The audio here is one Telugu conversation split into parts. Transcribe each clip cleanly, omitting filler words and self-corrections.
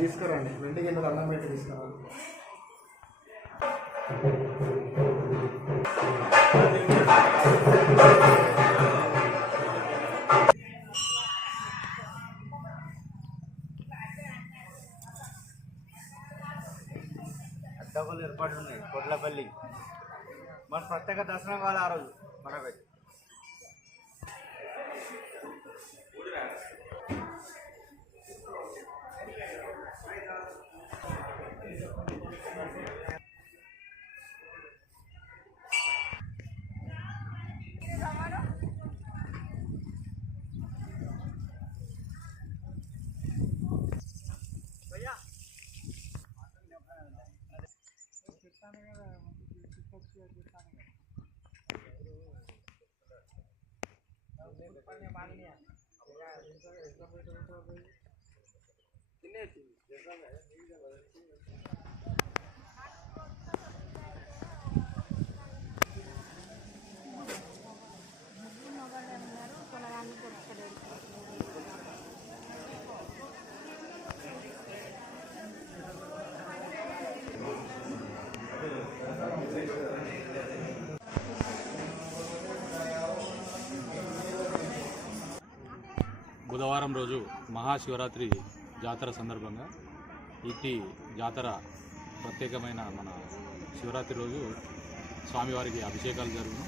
తీసుకురండి, వెంటకి ఎందుకు అన్నం పెట్టి తీసుకురండి. అడ్డగోలు ఏర్పాట్లు ఉన్నాయి కొట్లపల్లి. మన ప్రత్యేక దర్శనం కావాలి ఆ రోజు మనకు. బుధవారం రోజు మహాశివరాత్రి జాతర సందర్భంగా ఇట్టి జాతర ప్రత్యేకమైన మన శివరాత్రి రోజు స్వామివారికి అభిషేకాలు జరుగును.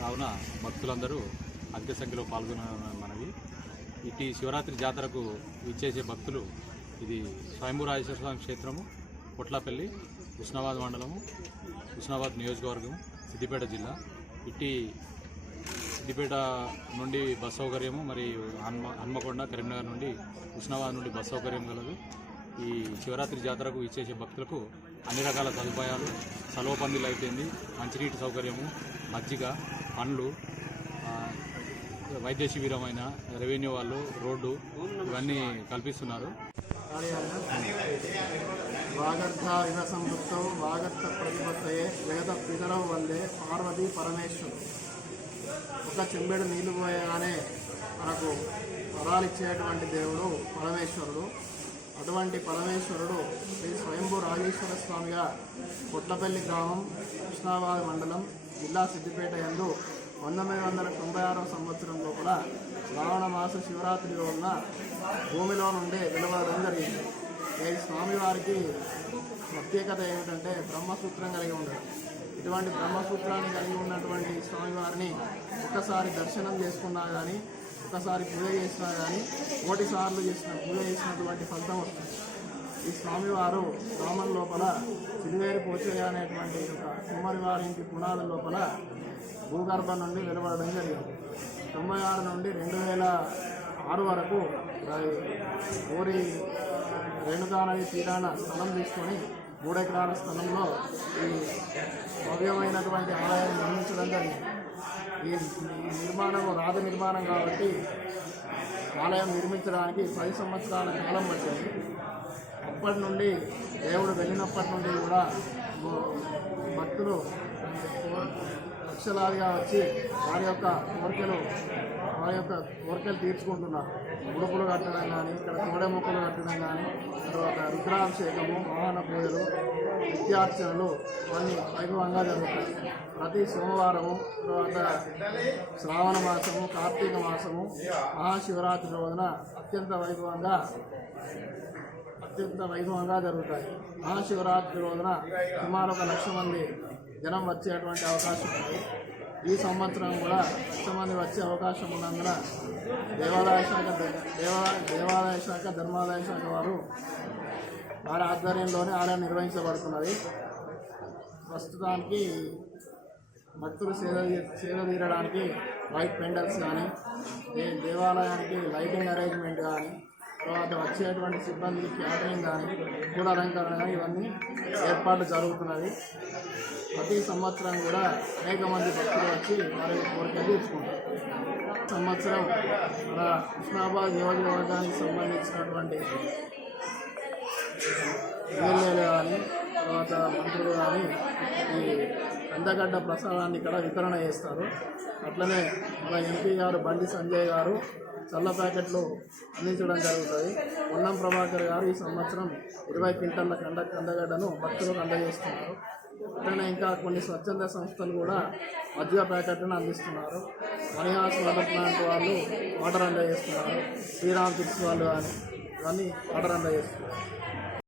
కావున భక్తులందరూ అధిక సంఖ్యలో పాల్గొనమనవి. ఇట్టి శివరాత్రి జాతరకు ఇచ్చేసే భక్తులు ఇది స్వయంభూ రాజేశ్వర స్వామి క్షేత్రము, కొట్లపల్లి, హుస్నాబాద్ మండలము, హుస్నాబాద్ నియోజకవర్గం, సిద్దిపేట జిల్లా. ఇట్టి సిద్దిపేట నుండి బస్ సౌకర్యము, మరియు హన్మకొండ, కరీంనగర్ నుండి, హుస్నాబాద్ నుండి బస్ సౌకర్యం కలదు. ఈ శివరాత్రి జాతరకు ఇచ్చేసే భక్తులకు అన్ని రకాల సదుపాయాలు, సలవ పందిలు అయిపోయింది, మంచినీటి సౌకర్యము, మజ్జిగ, పండ్లు, వైద్య శిబిరమైన, రెవెన్యూ వాళ్ళు, రోడ్డు ఇవన్నీ కల్పిస్తున్నారు. వాగర్థ ఇవ సంవృత్తం వాగర్థ ప్రతిపత్తయే వేద పితరవు వల్లే పార్వతీ పరమేశ్వరు. ఒక చెంబెడు నీళ్లు పోయగానే మనకు వరాలిచ్చేటువంటి దేవుడు పరమేశ్వరుడు. అటువంటి పరమేశ్వరుడు శ్రీ స్వయంభూ రాజేశ్వర స్వామిగా కొట్లపల్లి గ్రామం, హుస్నాబాద్ మండలం, జిల్లా సిద్దిపేట యందు 1996వ సంవత్సరం లోపల శ్రావణ మాస శివరాత్రి రోజున భూమిలో నుండి వెలువడడం జరిగింది. ఈ స్వామివారికి ప్రత్యేకత ఏమిటంటే బ్రహ్మసూత్రం కలిగి ఉండడం. ఇటువంటి బ్రహ్మసూత్రాన్ని కలిగి ఉన్నటువంటి స్వామివారిని ఒక్కసారి దర్శనం చేసుకున్నా కానీ, ఒక్కసారి పూజ చేసినా కానీ, 1 సార్లు పూజ చేసినటువంటి ఫలితం వస్తుంది. ఈ స్వామివారు గ్రామం లోపల సిరివేరు పోచయ్య అనేటువంటి ఒక కుమ్మరి వారింటి పునాదుల లోపల భూగర్భం నుండి వెలువడడం జరిగింది. 96 నుండి 2006 వరకు ఊరి రేణుకానది తీరాన స్థలం తీసుకొని 3 ఎకరాల స్థలంలో ఈ భవ్యమైనటువంటి ఆలయాన్ని నిర్మించడం జరిగింది. ఈ నిర్మాణం రాజ నిర్మాణం కాబట్టి ఆలయం నిర్మించడానికి 10 సంవత్సరాల కాలం పట్టింది. అప్పటి నుండి దేవుడు వెళ్ళినప్పటి నుండి కూడా భక్తులు లక్షలాదిగా వచ్చి వారి యొక్క కోరికలు తీర్చుకుంటున్నారు. ఉడుపులు కట్టడం కానీ, ఇక్కడ తోడె మొక్కలు కట్టడం కానీ, తర్వాత రుద్రాభిషేకము, వాహన పూజలు, నిత్యార్చనలు అన్నీ వైభవంగా జరుగుతాయి. ప్రతి సోమవారము, తర్వాత శ్రావణ మాసము, కార్తీక మాసము, మహాశివరాత్రి రోజున అత్యంత వైభవంగా జరుగుతాయి. మహాశివరాత్రి రోజున సుమారు 1 లక్ష మంది జనం వచ్చేటువంటి అవకాశం ఉంది. ఈ సంవత్సరం కూడా 1 లక్ష మంది వచ్చే అవకాశం ఉన్నందున దేవాదాయ శాఖ ధర్మాదాయ శాఖ వారి ఆధ్వర్యంలోనే ఆలయం నిర్వహించబడుతున్నది. ప్రస్తుతానికి భక్తులు సేద తీరడానికి లైట్ పెండల్స్ కానీ, దేవాలయానికి లైటింగ్ అరేంజ్మెంట్ కానీ, తర్వాత వచ్చేటువంటి సిబ్బందికి క్యాటరింగ్ కానీ, పూల అలంకరణ కానీ ఇవన్నీ ఏర్పాట్లు జరుగుతున్నది. ప్రతి సంవత్సరం కూడా అనేక మంది భక్తులు వచ్చి వారి కోరికలు తీర్చుకుంటారు. సంవత్సరం మన హుస్నాబాద్ నియోజకవర్గానికి సంబంధించినటువంటి ఎమ్మెల్యేలు కానీ, తర్వాత మంత్రులు కానీ ఈ కందగడ్డ ప్రసాదాన్ని ఇక్కడ వితరణ చేస్తారు. అట్లనే మన ఎంపీ గారు బండి సంజయ్ గారు చల్ల ప్యాకెట్లు అందించడం జరుగుతుంది. పొన్నం ప్రభాకర్ గారు ఈ సంవత్సరం 20 క్వింటాల కందగడ్డను భక్తులకు అందజేస్తున్నారు. అట్లనే ఇంకా కొన్ని స్వచ్ఛంద సంస్థలు కూడా మజ్జిగ ప్యాకెట్లను అందిస్తున్నారు. మణిహాస్ వాటర్ ప్లాంట్ వాళ్ళు వాటర్ అందజేస్తున్నారు. శ్రీరామ్ కిడ్స్ వాళ్ళు కానీ ఇవన్నీ వాటర్ అందజేస్తున్నారు.